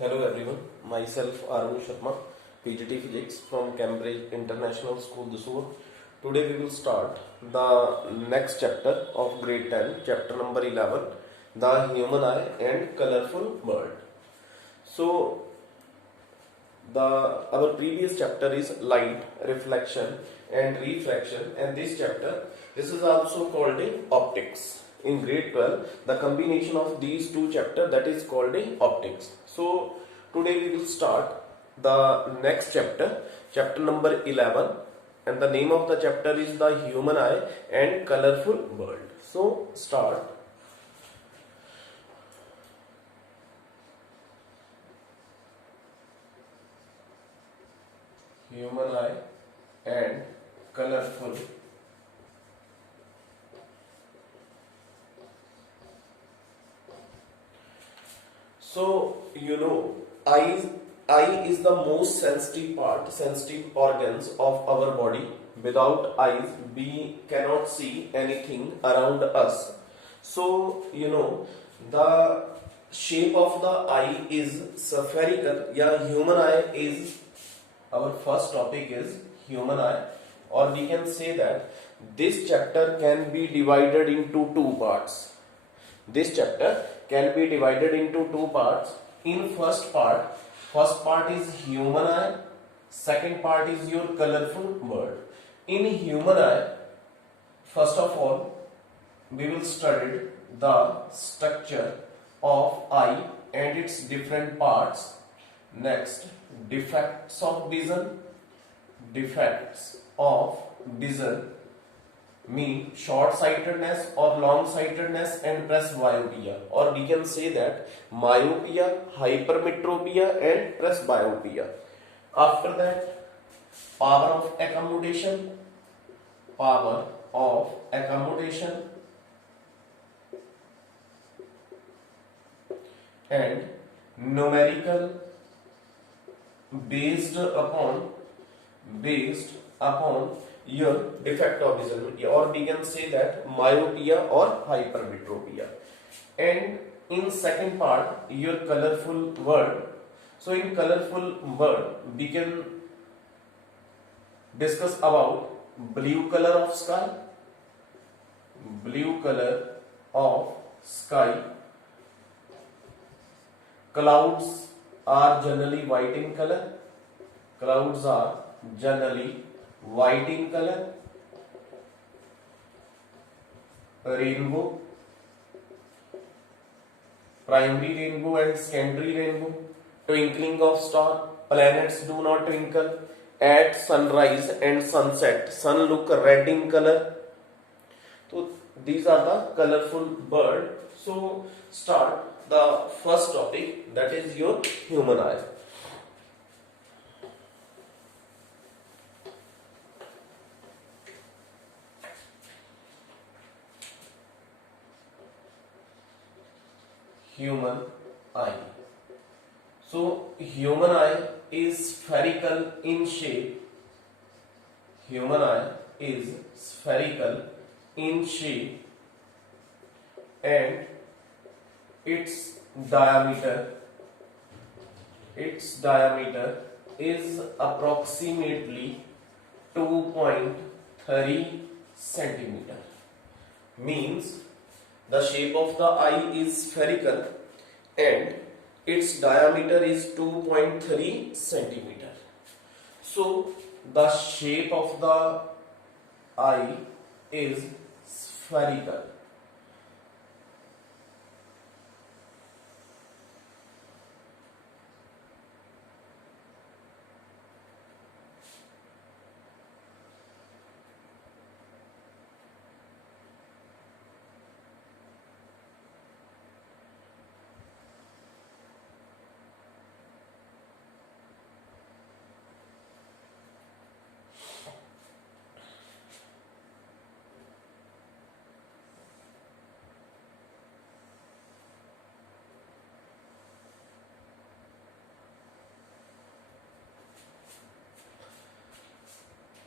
Hello everyone, myself Arun Sharma, PGT Physics from Cambridge International School, Dusur. Today we will start the next chapter of grade 10, chapter number 11, the human eye and colorful world. So our previous chapter is light, reflection and refraction, and this is also called a optics. In grade 12, the combination of these two chapters, that is called a optics. So today we will start the next chapter, chapter number 11, and the name of the chapter is the human eye and colorful world. So start. Human eye and colorful. So eye is the most sensitive organs of our body. Without eyes, we cannot see anything around us. So the shape of the eye is spherical. Yeah, human eye is our first topic is human eye, or we can say that this chapter can be divided into two parts. This chapter can be divided into two parts. In first part is human eye, second part is your colorful world. In human eye, first of all, we will study the structure of eye and its different parts. Next, defects of vision. Defects of vision mean short-sightedness or long-sightedness and presbyopia, or we can say that myopia, hypermetropia and presbyopia. After that, power of accommodation and numerical based upon your defect of vision, or we can say that myopia or hypermetropia. And in second part, your colorful world. So in colorful world, we can discuss about blue color of sky. Clouds are generally white in color. Rainbow, primary rainbow and secondary rainbow. Twinkling of star. Planets do not twinkle at sunrise and sunset. Sun look red in color. So these are the colorful bird. So start the first topic, that is your human eye. Human eye. So human eye is spherical in shape. And its diameter is approximately 2.3 centimeter. Means the shape of the eye is spherical and its diameter is 2.3 centimeter. So the shape of the eye is spherical.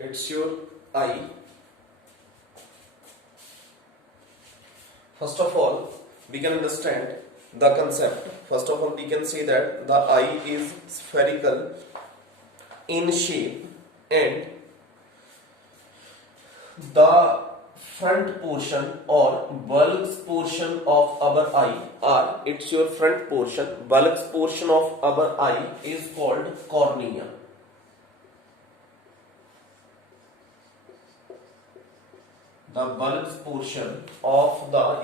It's your eye. First of all, we can understand the concept. First of all, we can say that the eye is spherical in shape, and the front portion or bulbous portion of our eye are, it's your front portion, bulbous portion of our eye is called cornea. The bulbous portion of the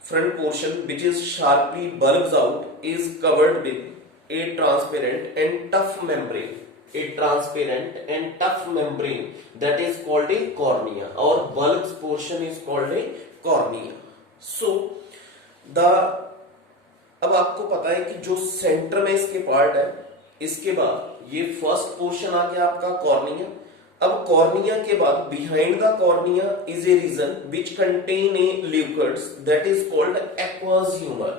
front portion which is sharply bulbs out is covered with a transparent and tough membrane. A transparent and tough membrane that is called a cornea, or bulbous portion is called a cornea. So the अब आपको पता है कि जो centre में इसके part है, इसके बाद ये फर्स्ट पोर्शन आ गया आपका कॉर्निया. अब कॉर्निया के बाद behind the cornea is a region which contain a liquids that is called aqueous humour.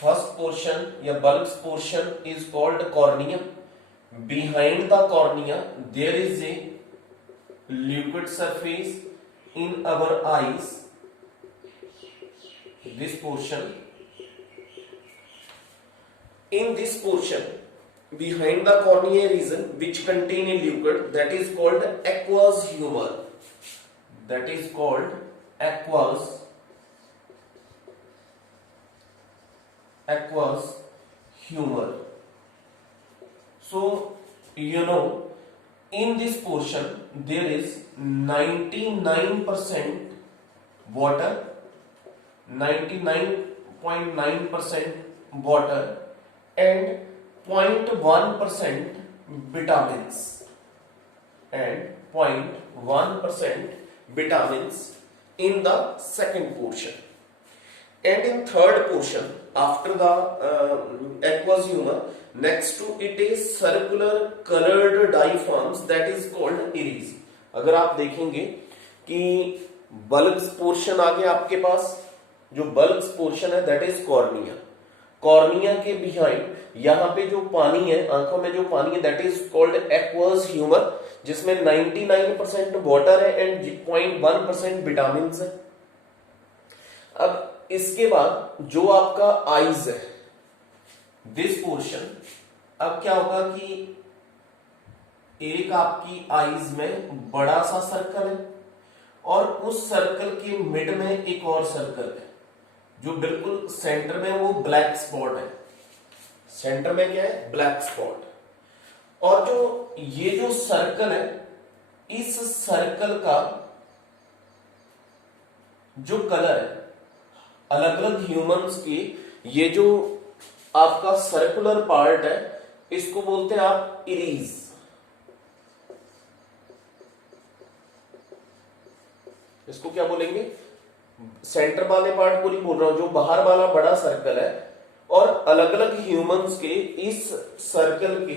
First portion या bulbous portion is called cornea. Behind the cornea there is a liquid surface in our eyes. This portion. In this portion, behind the cornea region which contain a liquid that is called aqueous humor. That is called aqueous humor. So you know, in this portion there is 99% water, 99.9% water and 0.1% vitamins, in the second portion. And in third portion, after the aqueous humor, next to it is circular colored diaphragms that is called iris. अगर आप देखेंगे कि bulbous portion आ गया आपके पास, जो bulbous portion है that is cornea. Cornea के behind यहाँ पे जो पानी है, आंखों में जो पानी है that is called aqueous humor, जिसमें 99% वाटर है एंड 0.1% विटामिन है. अब इसके बाद जो आपका आईज है, दिस पोर्शन, अब क्या होगा कि एक आपकी आईज में बड़ा सा सर्कल है और उस सर्कल के मिड में एक और सर्कल है, जो बिल्कुल सेंटर में वो ब्लैक स्पॉट है. सेंटर में क्या है? Black spot. और जो ये जो सर्कल है, इस सर्कल का जो कलर है, अलग अलग ह्यूमंस की ये जो आपका सर्कुलर पार्ट है, इसको बोलते हैं आप इरीज. इसको क्या बोलेंगे? सेंटर वाले पार्ट को नहीं बोल रहा हूं, जो बाहर वाला बड़ा सर्कल है. और अलग अलग ह्यूमंस के इस सर्कल के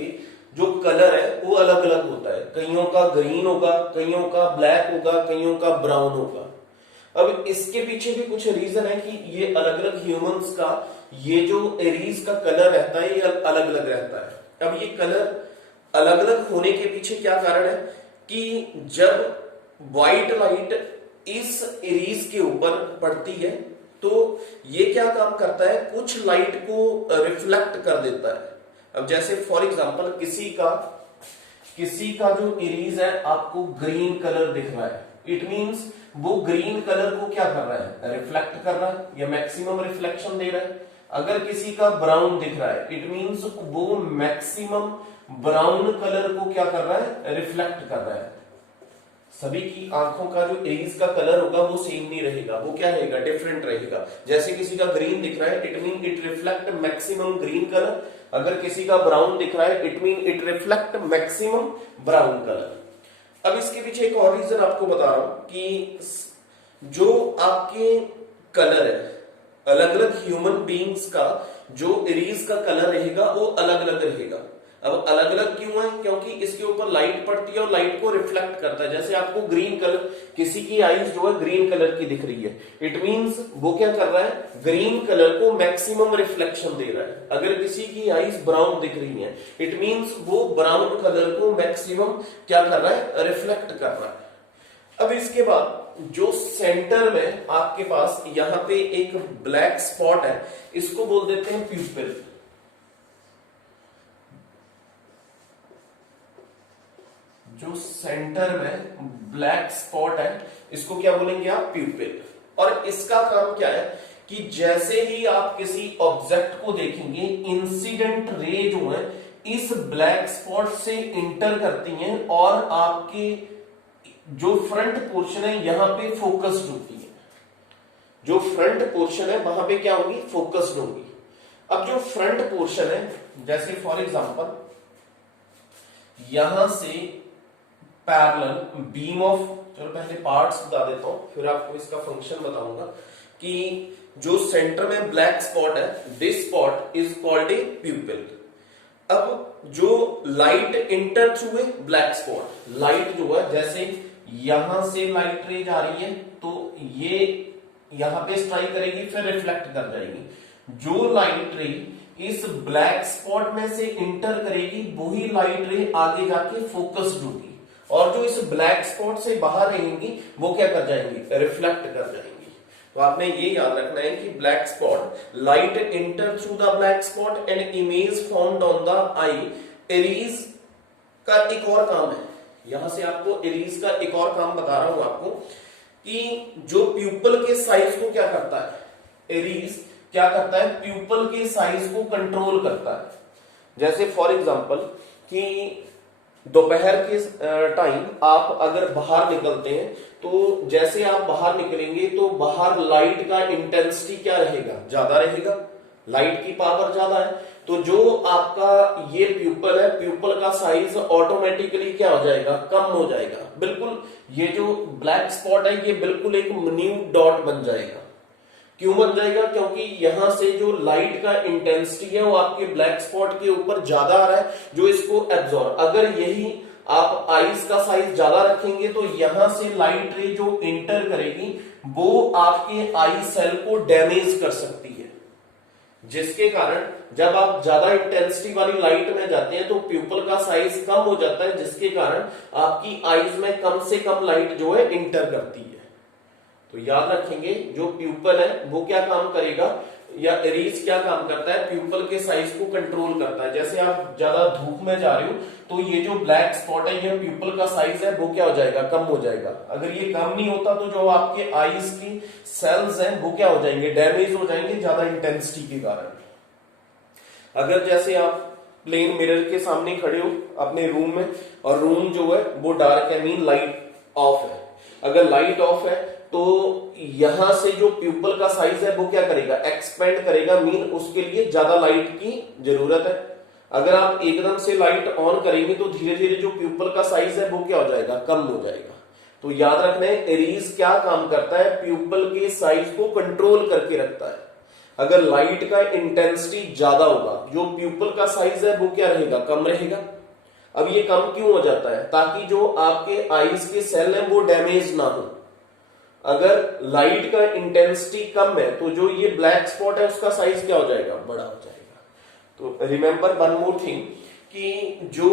जो कलर है वो अलग अलग होता है. कईयों का ग्रीन होगा, कईयों का ब्लैक होगा, कईयों का ब्राउन होगा. अब इसके पीछे भी कुछ रीजन है कि ये अलग अलग ह्यूमंस का ये जो एरीज का कलर रहता है ये अलग अलग रहता है. अब ये कलर अलग अलग होने के पीछे क्या कारण है कि जब व्हाइट लाइट इस एरीज के ऊपर पड़ती है तो ये क्या काम करता है, कुछ लाइट को रिफ्लेक्ट कर देता है. अब जैसे फॉर एग्जांपल किसी का जो एरीज है आपको ग्रीन कलर दिख रहा है, इट मींस वो ग्रीन कलर को क्या कर रहा है? रिफ्लेक्ट कर रहा है या मैक्सिमम रिफ्लेक्शन दे रहा है. अगर किसी का ब्राउन दिख रहा है, इट मींस वो मैक्सिमम ब्राउन कलर को क्या कर रहा है? रिफ्लेक्ट कर रहा है. सभी की आंखों का जो एरीज का कलर होगा वो सेम नहीं रहेगा, वो क्या रहेगा? डिफरेंट रहेगा. जैसे किसी का ग्रीन दिख रहा है, it mean it reflect maximum green colour. अगर किसी का ब्राउन दिख रहा है, it mean it reflect maximum brown colour. अब इसके पीछे एक और रीजन आपको बता रहा हूं कि जो आपके कलर है, अलग अलग ह्यूमन बीइंग्स का जो एरीज का कलर रहेगा वो अलग अलग रहेगा. अब अलग अलग क्यों है? क्योंकि इसके ऊपर लाइट पड़ती है और लाइट को रिफ्लेक्ट करता है। जैसे आपको ग्रीन कलर, किसी की आईज जो है ग्रीन कलर की दिख रही है, इट मींस वो क्या कर रहा है, ग्रीन कलर को मैक्सिमम रिफ्लेक्शन दे रहा है। अगर किसी की आईज ब्राउन दिख रही है, इट मींस वो ब्राउन कलर को मैक्सिमम क्या कर रहा है, रिफ्लेक्ट कर रहा है। अब इसके बाद जो सेंटर में आपके पास यहां पे एक ब्लैक स्पॉट है, इसको बोल देते हैं प्यूपिल। जो सेंटर में ब्लैक स्पॉट है, इसको क्या बोलेंगे आप, प्यूपिल। और इसका काम क्या है कि जैसे ही आप किसी ऑब्जेक्ट को देखेंगे, इंसिडेंट रे जो है इस ब्लैक स्पॉट से इंटर करती हैं और आपके जो फ्रंट पोर्शन है यहां पे फोकस्ड होती है। जो फ्रंट पोर्शन है वहां पे क्या होगी, फोकस्ड होगी। अब जो फ्रंट पोर्शन है, जैसे फॉर एग्जांपल यहां से पैरेलल बीम ऑफ, चलो पहले पार्ट्स बता देता हूं फिर आपको इसका फंक्शन बताऊंगा, कि जो सेंटर में ब्लैक स्पॉट है, this spot is called a प्यूपिल। अब जो light inter through a black spot, light जो है जैसे यहां से लाइट रे जा रही है तो ये यहां पे स्ट्राइक करेगी, फिर रिफ्लेक्ट कर जाएगी। जो लाइट रे इस ब्लैक स्पॉट में से इंटर करेगी वही लाइट रे आगे जाके फोकस्ड होगी, और जो इस ब्लैक स्पॉट से बाहर रहेंगी वो क्या कर जाएंगी, रिफ्लेक्ट कर जाएंगी। तो आपने ये याद रखना है कि black spot, light inter through the black spot and image found on the I. Aries का एक और काम है, यहां से आपको एरीज का एक और काम बता रहा हूं आपको, कि जो प्यूपल के साइज को क्या करता है, एरीज क्या करता है, प्यूपल के साइज को कंट्रोल करता है। जैसे फॉर एग्जांपल कि दोपहर के टाइम आप अगर बाहर निकलते हैं, तो जैसे आप बाहर निकलेंगे तो बाहर लाइट का इंटेंसिटी क्या रहेगा, ज्यादा रहेगा, लाइट की पावर ज्यादा है, तो जो आपका ये प्यूपल है, प्यूपल का साइज ऑटोमेटिकली क्या हो जाएगा, कम हो जाएगा। बिल्कुल ये जो ब्लैक स्पॉट है ये बिल्कुल एक मिन्यूट डॉट बन जाएगा। क्यों बन जाएगा, क्योंकि यहां से जो लाइट का इंटेंसिटी है वो आपके ब्लैक स्पॉट के ऊपर ज्यादा आ रहा है, जो इसको एब्जॉर्ब, अगर यही आप आईज का साइज ज्यादा रखेंगे तो यहां से लाइट रे जो इंटर करेगी वो आपके आई सेल को डैमेज कर सकती है, जिसके कारण जब आप ज्यादा इंटेंसिटी वाली लाइट में जाते हैं तो प्यूपल का साइज कम हो जाता है, जिसके कारण आपकी आईज में कम से कम लाइट जो है इंटर करती है। तो याद रखेंगे जो प्यूपल है वो क्या काम करेगा, या एरीज क्या काम करता है, प्यूपल के साइज को कंट्रोल करता है। जैसे आप ज्यादा धूप में जा रहे हो तो ये जो ब्लैक स्पॉट है, ये प्यूपल का साइज है वो क्या हो जाएगा, कम हो जाएगा। अगर ये कम नहीं होता तो जो आपके आईज की सेल्स हैं वो क्या हो जाएंगे, डैमेज हो जाएंगे ज्यादा इंटेंसिटी के कारण। अगर जैसे आप प्लेन मिरर के सामने खड़े हो अपने रूम में, और रूम जो है वो डार्क है, मीन लाइट ऑफ है, अगर लाइट ऑफ है तो यहां से जो प्यूपल का साइज है वो क्या करेगा, एक्सपेंड करेगा, मीन उसके लिए ज्यादा लाइट की जरूरत है। अगर आप एकदम से लाइट ऑन करेंगे तो धीरे धीरे जो प्यूपल का साइज है वो क्या हो जाएगा, कम हो जाएगा। तो याद रखना है एरीज क्या काम करता है, प्यूपल के साइज को कंट्रोल करके रखता है। अगर लाइट का इंटेंसिटी ज्यादा होगा, जो प्यूपल का साइज है वो क्या रहेगा, कम रहेगा। अब ये कम क्यों हो जाता है, ताकि जो आपके आईज के सेल है वो डैमेज ना हो। अगर लाइट का इंटेंसिटी कम है तो जो ये ब्लैक स्पॉट है उसका साइज क्या हो जाएगा, बड़ा हो जाएगा। तो रिमेंबर वन मोर थिंग, कि जो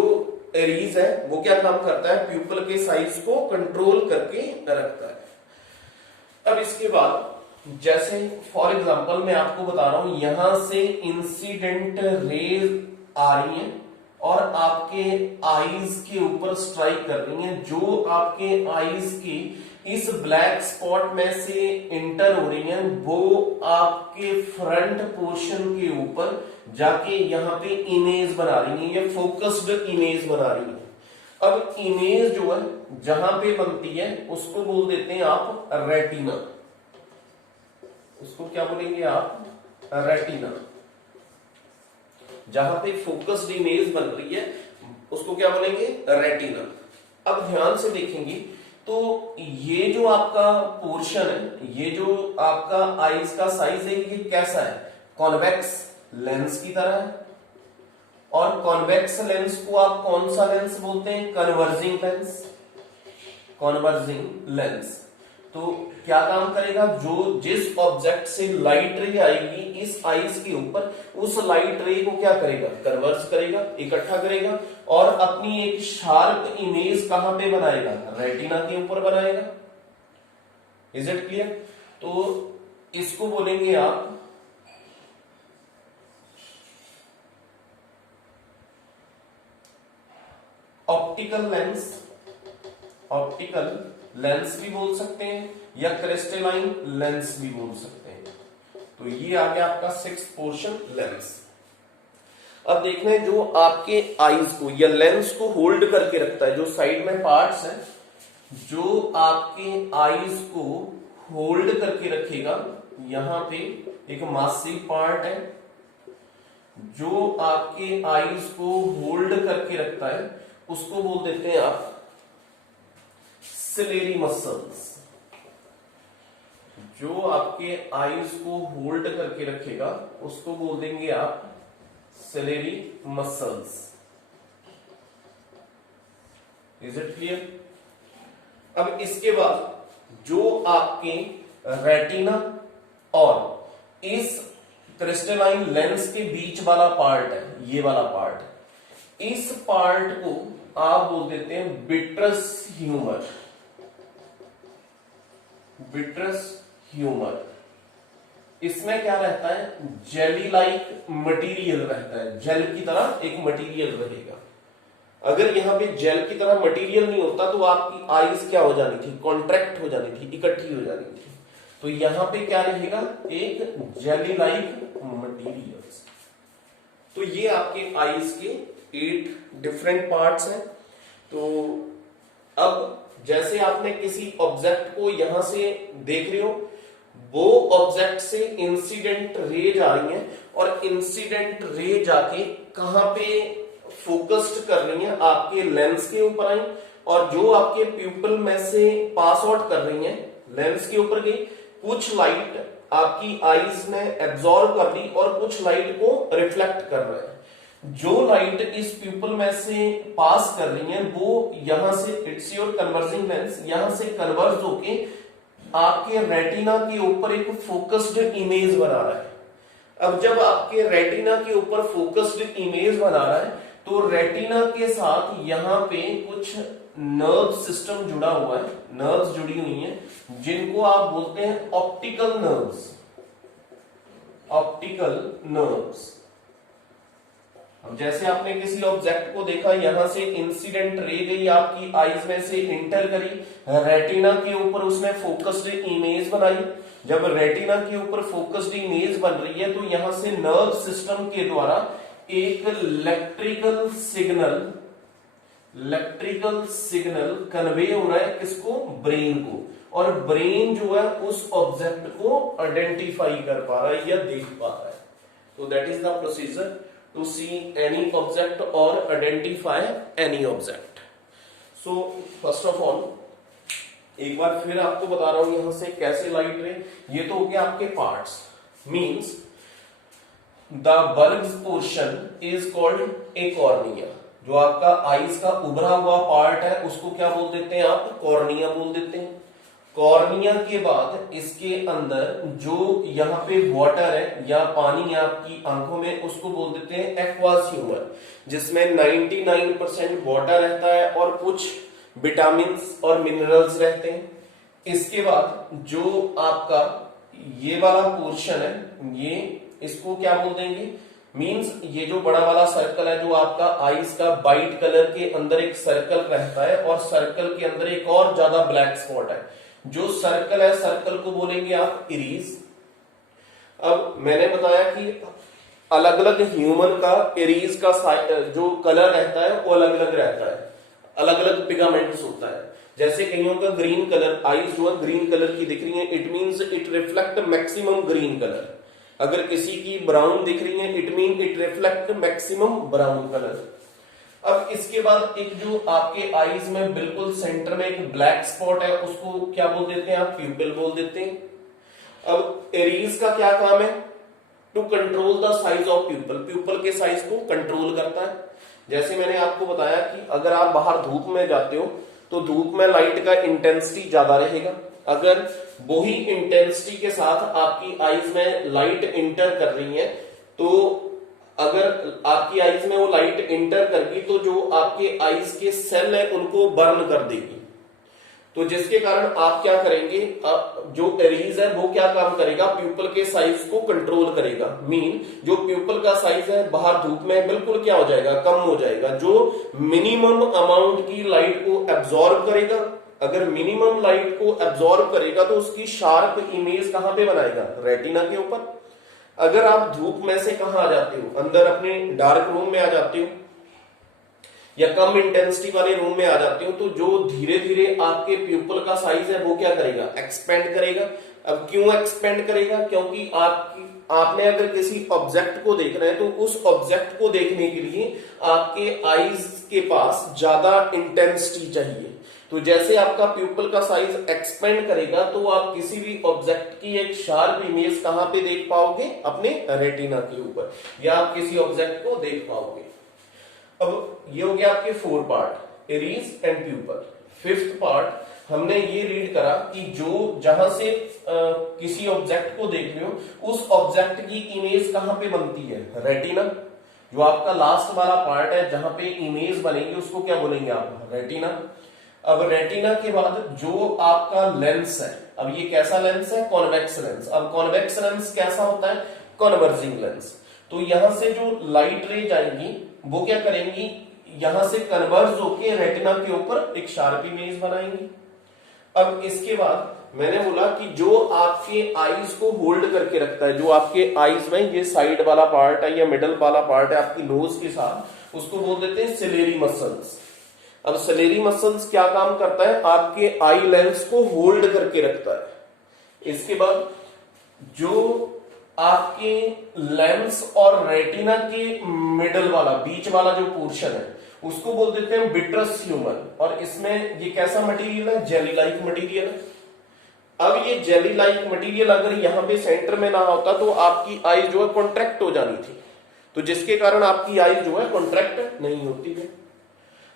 एरीज है वो क्या काम करता है, प्यूपल के साइज को कंट्रोल करके रखता है। अब इसके बाद जैसे फॉर एग्जांपल मैं आपको बता रहा हूं, यहां से इंसिडेंट रेज आ रही है और आपके आईज के ऊपर स्ट्राइक कर रही हैं, जो आपके आईज की इस ब्लैक स्पॉट में से इंटर हो रही हैं, वो आपके फ्रंट पोर्शन के ऊपर जाके यहां पे इमेज बना रही है, ये फोकस्ड इमेज बना रही है। अब इमेज जो है जहां पे बनती है उसको बोल देते हैं आप रेटिना। उसको क्या बोलेंगे आप, रेटिना। जहां पे फोकस्ड इमेज बन रही है उसको क्या बोलेंगे, रेटिना। अब ध्यान से देखेंगे तो ये जो आपका पोर्शन है, ये जो आपका आईज का साइज है, ये कैसा है, कॉन्वेक्स लेंस की तरह है। और कॉन्वेक्स लेंस को आप कौन सा लेंस बोलते हैं? Converging lens. कन्वर्जिंग लेंस तो क्या काम करेगा? जो जिस ऑब्जेक्ट से लाइट रे आएगी इस आईज के ऊपर, उस लाइट रे को क्या करेगा? कन्वर्ज करेगा, इकट्ठा करेगा और अपनी एक शार्प इमेज कहां पे बनाएगा? रेटिना के ऊपर बनाएगा। Is it clear? तो इसको बोलेंगे आप ऑप्टिकल लेंस। ऑप्टिकल लेंस भी बोल सकते हैं या क्रिस्टलाइन लेंस भी बोल सकते हैं। तो ये आ गया आपका 6th पोर्शन, लेंस। अब देखना है जो आपके आईज को या लेंस को होल्ड करके रखता है, जो साइड में पार्ट्स है जो आपके आईज को होल्ड करके रखेगा, यहां पे एक मासिव पार्ट है जो आपके आईज को होल्ड करके रखता है, उसको बोल देते हैं आप सिलेरी मसल्स। जो आपके आईज को होल्ड करके रखेगा उसको बोल देंगे आप ciliary muscles. Is it clear? अब इसके बाद जो आपके रेटिना और इस क्रिस्टलाइन लेंस के बीच वाला पार्ट है, ये वाला पार्ट, इस पार्ट को आप बोल देते हैं विट्रस ह्यूमर। Vitreous humour. इसमें क्या रहता है? जेली लाइक मटेरियल रहता है, जेल की तरह एक मटेरियल रहेगा। अगर यहां पे जेल की तरह मटेरियल नहीं होता तो आपकी आईज क्या हो जानी थी? कॉन्ट्रैक्ट हो जानी थी, इकट्ठी हो जानी थी। तो यहां पे क्या रहेगा? एक जेली लाइक मटेरियल्स। तो ये आपके आईज के 8 डिफरेंट पार्ट्स हैं। तो अब जैसे आपने किसी ऑब्जेक्ट को यहां से देख रहे हो, वो ऑब्जेक्ट से इंसिडेंट रेज आ रही है और इंसिडेंट रे जाके कहां पे फोकस्ड कर रही है? आपके लेंस के ऊपर आई और जो आपके प्यूपिल में से पास आउट कर रही है लेंस के ऊपर गई। कुछ लाइट आपकी आईज ने एब्जॉर्ब कर ली और कुछ लाइट को रिफ्लेक्ट कर रहा है। जो लाइट इस प्यूपिल में से पास कर रही है वो यहां से, इट्स योर कन्वर्जिंग लेंस, यहां से कन्वर्ज होके आपके रेटिना के ऊपर एक फोकस्ड इमेज बना रहा है। अब जब आपके रेटिना के ऊपर फोकस्ड इमेज बना रहा है तो रेटिना के साथ यहां पे कुछ नर्व सिस्टम जुड़ा हुआ है, नर्व्स जुड़ी हुई हैं जिनको आप बोलते हैं ऑप्टिकल नर्व्स। Optical nerves. अब जैसे आपने किसी ऑब्जेक्ट को देखा, यहां से इंसिडेंट रे गई आपकी आईज में से, इंटर करी रेटिना के ऊपर, उसने फोकस्ड इमेज बनाई। जब रेटिना के ऊपर फोकस्ड इमेज बन रही है तो यहां से नर्व सिस्टम के द्वारा एक इलेक्ट्रिकल सिग्नल कन्वे हो रहा है, किसको? ब्रेन को। और ब्रेन जो है उस ऑब्जेक्ट को आइडेंटिफाई कर पा रहा है या देख पा रहा है। तो that is the procedure to see any object or identify any object. So first of all, एक बार फिर आपको बता रहा हूं यहां से कैसे लाइट रे। ये तो हो गया आपके parts. Means the bulbs portion is called a cornea. जो आपका आईज का उभरा हुआ पार्ट है उसको क्या बोल देते हैं आप? कॉर्निया बोल देते हैं। कॉर्निया के बाद इसके अंदर जो यहाँ पे वाटर है या पानी है आपकी आंखों में, उसको बोल देते हैं एक्वास ह्यूमर, जिसमें 99% वाटर रहता है और कुछ विटामिन और मिनरल्स रहते हैं। इसके बाद जो आपका ये वाला पोर्शन है, ये इसको क्या बोल देंगे? मींस ये जो बड़ा वाला सर्कल है जो आपका आईज का वाइट कलर के अंदर एक सर्कल रहता है और सर्कल के अंदर एक और ज्यादा ब्लैक स्पॉट है, जो सर्कल है सर्कल को बोलेंगे आप इरीज। अब मैंने बताया कि अलग अलग ह्यूमन का इरीज का जो कलर रहता है वो अलग अलग रहता है, अलग अलग पिगामेंट्स होता है। जैसे कईयों का ग्रीन कलर, आईज जो है ग्रीन कलर की दिख रही है, it means it reflect maximum green colour. अगर किसी की ब्राउन दिख रही है it mean it reflect maximum brown colour. अब इसके बाद एक जो आपके आईज में बिल्कुल सेंटर में एक ब्लैक स्पॉट है उसको क्या बोल देते हैं आप? प्यूपिल बोल देते हैं। अब इरीज का क्या काम है? To control the size of pupil, pupil के साइज को कंट्रोल करता है। जैसे मैंने आपको बताया कि अगर आप बाहर धूप में जाते हो तो धूप में लाइट का इंटेंसिटी ज्यादा रहेगा, अगर वही इंटेंसिटी के साथ आपकी आईज में लाइट इंटर कर रही है तो अगर आपकी आईज में वो लाइट इंटर करगी तो जो आपके आईज के सेल है उनको बर्न कर देगी। तो जिसके कारण आप क्या करेंगे, जो रेज है वो क्या काम करेगा, प्यूपल के साइज को कंट्रोल करेगा। मीन जो प्यूपल का साइज है बाहर धूप में बिल्कुल क्या हो जाएगा, कम हो जाएगा, जो मिनिमम अमाउंट की लाइट को एब्जॉर्ब करेगा। अगर मिनिमम लाइट को एब्जॉर्ब करेगा तो उसकी शार्प इमेज कहां पे बनाएगा, रेटिना के ऊपर। अगर आप धूप में से कहां आ जाते हो, अंदर अपने डार्क रूम में आ जाते हो या कम इंटेंसिटी वाले रूम में आ जाते हो तो जो धीरे धीरे आपके प्यूपल का साइज है वो क्या करेगा, एक्सपेंड करेगा। अब क्यों एक्सपेंड करेगा, क्योंकि आपने अगर किसी ऑब्जेक्ट को देखना है तो उस ऑब्जेक्ट को देखने के लिए आपके आईज के पास ज्यादा इंटेंसिटी चाहिए। तो जैसे आपका प्यूपल का साइज एक्सपेंड करेगा तो आप किसी भी ऑब्जेक्ट की एक शार्प इमेज कहां पे देख पाओगे, अपने रेटिना के ऊपर, या आप किसी ऑब्जेक्ट को देख पाओगे। अब ये हो गया आपके 4 part, iris and pupil. 5th part हमने ये रीड करा कि जो जहां से किसी ऑब्जेक्ट को देख रहे हो उस ऑब्जेक्ट की इमेज कहां पे बनती है, रेटिना। जो आपका लास्ट वाला पार्ट है जहां पे इमेज बनेगी उसको क्या बोलेंगे आप, रेटिना। अब रेटिना के बाद जो आपका लेंस है, अब ये कैसा लेंस है, कॉन्वेक्स लेंस। अब कॉन्वेक्स लेंस कैसा होता है, कन्वर्जिंग लेंस। तो यहां से जो लाइट रेज आएंगी वो क्या करेंगी, यहां से कन्वर्ज होके रेटिना के ऊपर एक शार्प इमेज बनाएंगी। अब इसके बाद मैंने बोला कि जो आपके आईज को होल्ड करके रखता है, जो आपके आईज में ये साइड वाला पार्ट है या मिडल वाला पार्ट है आपकी नोज के साथ, उसको बोल देते हैं सिलेरी मसल्स। अब सिलेरी मसल्स क्या काम करता है, आपके आई लेंस को होल्ड करके रखता है। इसके बाद जो आपके लेंस और रेटिना के मिडल वाला, बीच वाला जो पोर्शन है उसको बोल देते हैं विट्रस ह्यूमर। और इसमें ये कैसा मटेरियल है, जेली लाइक मटेरियल है। अब ये जेली लाइक मटेरियल अगर यहां पे सेंटर में ना होता तो आपकी आई जो है कॉन्ट्रैक्ट हो जानी थी, तो जिसके कारण आपकी आई जो है कॉन्ट्रैक्ट नहीं होती है।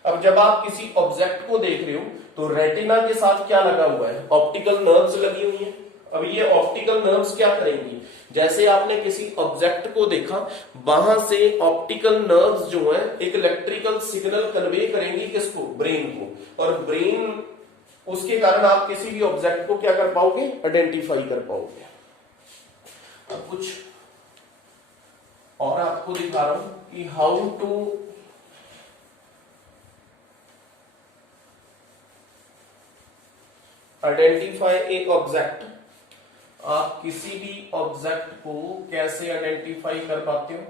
अब जब आप किसी ऑब्जेक्ट को देख रहे हो तो रेटिना के साथ क्या लगा हुआ है, ऑप्टिकल नर्व्स लगी हुई है। अब ये ऑप्टिकल नर्व्स क्या करेंगी, जैसे आपने किसी ऑब्जेक्ट को देखा वहां से ऑप्टिकल नर्व्स जो है एक इलेक्ट्रिकल सिग्नल कन्वे करेंगी किसको, ब्रेन को। और ब्रेन, उसके कारण आप किसी भी ऑब्जेक्ट को क्या कर पाओगे, आइडेंटिफाई कर पाओगे। अब कुछ और आपको दिखा रहा हूं कि how to identify a object. आप किसी भी ऑब्जेक्ट को कैसे आइडेंटिफाई कर पाते हो,